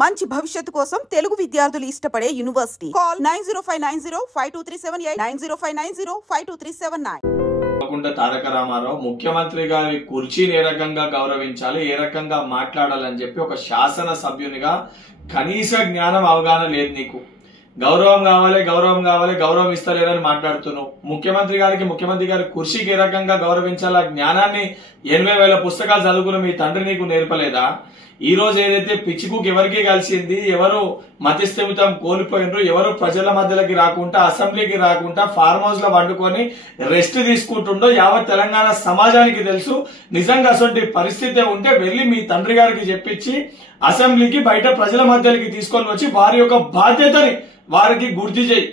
మంచి భవిష్యత్తు కోసం తెలుగు విద్యార్థులు ఇష్టపడే యూనివర్సిటీ. కాల్ 9059052378 9059052379. తారక రామారావు ముఖ్యమంత్రి గారి కుర్చీని ఏ రకంగా గౌరవించాలి, ఏ రకంగా మాట్లాడాలని చెప్పి ఒక శాసన సభ్యునిగా కనీస జ్ఞానం అవగాహన లేదు నీకు. గౌరవం కావాలి, గౌరవం కావాలి, గౌరవం ఇస్తలేదని మాట్లాడుతున్నావు. ముఖ్యమంత్రి గారి కుర్చీకి ఏ రకంగా గౌరవించాలి ఆ జ్ఞానాన్ని 80,000 పుస్తకాలు చదువుకుని మీ తండ్రి నీకు నేర్పలేదా? ఈ రోజు ఏదైతే పిచ్చికుకి ఎవరికి కలిసింది, ఎవరు మతిస్థిమితం కోల్పోయినరు, ఎవరు ప్రజల మధ్యలోకి రాకుండా, అసెంబ్లీకి రాకుండా ఫార్మ్ హౌస్ లో వండుకొని రెస్ట్ తీసుకుంటుండో యావత్ తెలంగాణ సమాజానికి తెలుసు. నిజంగా అసలు పరిస్థితి ఉంటే వెళ్లి మీ తండ్రి గారికి చెప్పించి అసెంబ్లీకి బయట ప్రజల మధ్యలోకి తీసుకొని వచ్చి వారి యొక్క బాధ్యతని వారికి గుర్తు చేయి.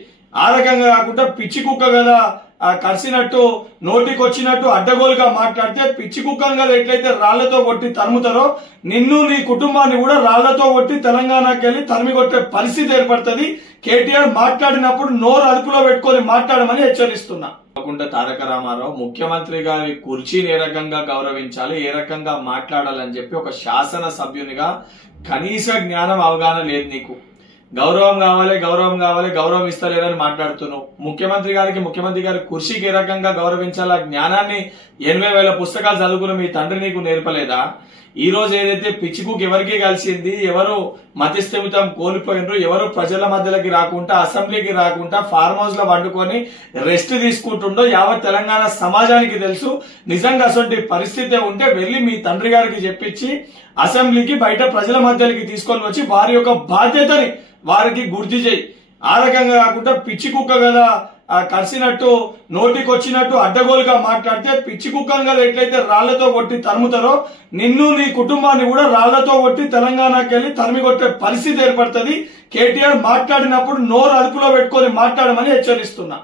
ఆ రకంగా కాకుండా పిచ్చి కుక్క కదా కరిసినట్టు నోటికి వచ్చినట్టు అడ్డగోలుగా మాట్లాడితే, పిచ్చి కుక్కను కదా ఎట్లయితే రాళ్లతో కొట్టి తరుముతారో నిన్ను నీ కుటుంబాన్ని కూడా రాళ్లతో కొట్టి తెలంగాణకి వెళ్లి తరిమి కొట్టే పరిస్థితి ఏర్పడుతుంది. కేటీఆర్ మాట్లాడినప్పుడు నోరు అదుపులో పెట్టుకొని మాట్లాడమని హెచ్చరిస్తున్నా. తారక రామారావు ముఖ్యమంత్రి గారి కుర్చీని ఏ రకంగా గౌరవించాలి, ఏ రకంగా మాట్లాడాలని చెప్పి ఒక శాసన సభ్యునిగా కనీస జ్ఞానం అవగాహన లేదు నీకు. గౌరవం కావాలి, గౌరవం కావాలి, గౌరవం ఇస్తలేదని మాట్లాడుతున్నావు. ముఖ్యమంత్రి గారి కుర్చీకి ఏ రకంగా గౌరవించాలి ఆ జ్ఞానాన్ని 80,000 పుస్తకాలు చదువుకుని మీ తండ్రి నీకు నేర్పలేదా? ఈ రోజు ఏదైతే పిచ్చికుకి ఎవరికి కలిసింది, ఎవరు మతిస్థిమితం కోల్పోయినరు, ఎవరు ప్రజల మధ్యలోకి రాకుండా, అసెంబ్లీకి రాకుండా ఫార్మ్ హౌస్ లో వండుకొని రెస్ట్ తీసుకుంటుండో యావత్ తెలంగాణ సమాజానికి తెలుసు. నిజంగా అసలు పరిస్థితి ఉంటే వెళ్లి మీ తండ్రి గారికి చెప్పించి అసెంబ్లీకి బయట ప్రజల మధ్యలోకి తీసుకొని వచ్చి వారి యొక్క బాధ్యతని వారికి గుర్తు చేయి. ఆ రకంగా కాకుండా పిచ్చి కుక్క కదా కరిసినట్టు నోటికి వచ్చినట్టు అడ్డగోలుగా మాట్లాడితే, పిచ్చి కుక్కను కదా ఎట్లయితే రాళ్లతో కొట్టి తరుముతారో నిన్ను నీ కుటుంబాన్ని కూడా రాళ్లతో కొట్టి తెలంగాణకి వెళ్లి తరిమి కొట్టే పరిస్థితి ఏర్పడుతుంది. కేటీఆర్ మాట్లాడినప్పుడు నోరు అదుపులో పెట్టుకొని మాట్లాడమని హెచ్చరిస్తున్నా.